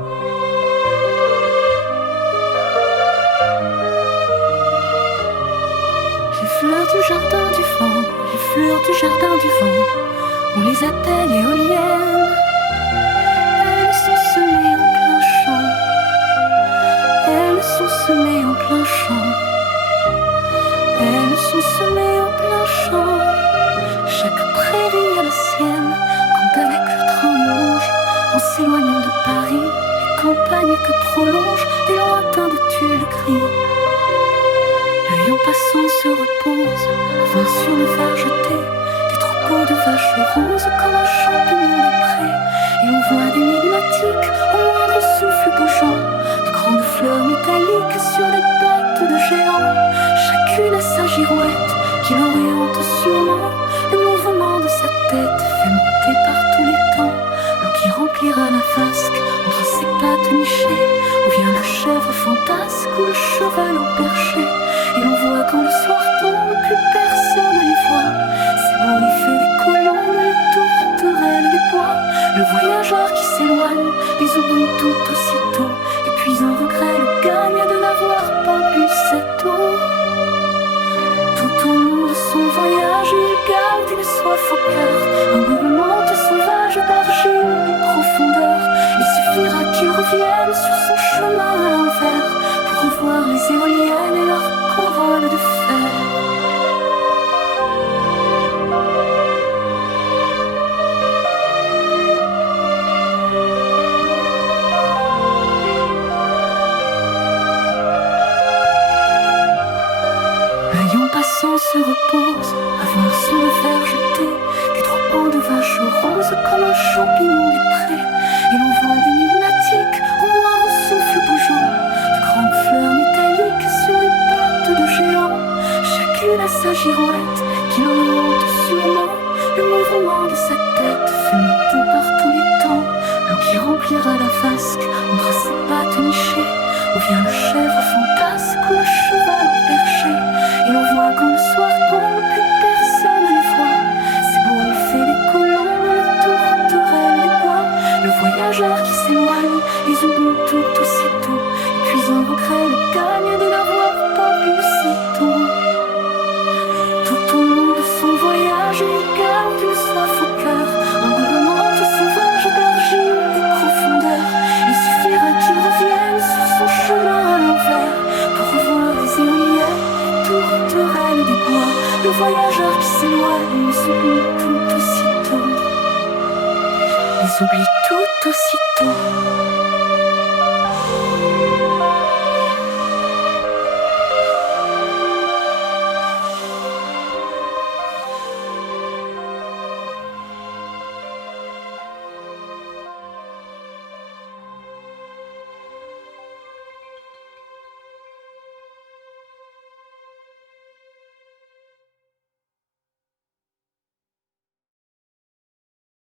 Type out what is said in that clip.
Les fleurs du jardin du vent, les fleurs du jardin du vent, on les appelle éoliennes. Elles sont semées en plein champ, elles sont semées en plein champ, elles sont semées en plein champ. Chaque prairie a la sienne, quand avec le train rouge, en s'éloignant de Paris, les campagnes que prolongent des lointains de Tuileries. L'œil en passant se repose, à voir sur le phare jeté des troupeaux de vaches roses comme un champignon des prés. Et on voit d'énigmatiques au moindre souffle bougeant, de grandes fleurs métalliques sur les pattes de géants. Chacune a sa girouette qui l'oriente sûrement. Le mouvement de sa tête fait monter par tous les temps l'eau qui remplira la vasque entre ses pattes nichées, où vient la chèvre fantasque ou le cheval au perché. Et l'on voit quand le soir tombe, plus personne ne les voit. C'est bourriffé des colombes, les tourterelles des bois. Le voyageur qui s'éloigne les oublie tout aussitôt. Et puis un regret le gagne de n'avoir pas bu cette eau. Tout au long de son voyage, il garde une soif au cœur, un mouvement de sauvage d'argile de profondeur. Il suffira qu'il revienne sur son chemin à l'envers pour revoir les éoliennes et leurs corolle de fer. L'œil en passant se repose, à voir sur le fer jeté des troupeaux de vaches roses comme un champignon des prés. Et l'on voit d'énigmatiques au moindre souffle bougeant, de grandes fleurs métalliques sur les pattes de géants. Chacune a sa girouette qui l'oriente sûrement. Le mouvement de sa tête fait monter par tous les temps l'eau qui remplira la vasque entre ses pattes nichées, où vient le chèvre fantasque ou le cheval au perché. Et l'on voit quand le soir tombe, plus personne ne les voit. C'est bourriffé des colombes, les tourterelles des bois. Le voyageur qui s'éloigne les oublie tout aussitôt. Et puis un regret le gagne de n'avoir pas bu si tôt. Tout au long de son voyage, il garde une soif au cœur, un mouvement de sauvage d'argile des profondeurs. Il suffira qu'il revienne sur son chemin à l'envers pour revoir les éoliennes, les tourterelles des bois. Le voyageur qui s'éloigne les oublie tout aussitôt. Les oublie tout aussitôt.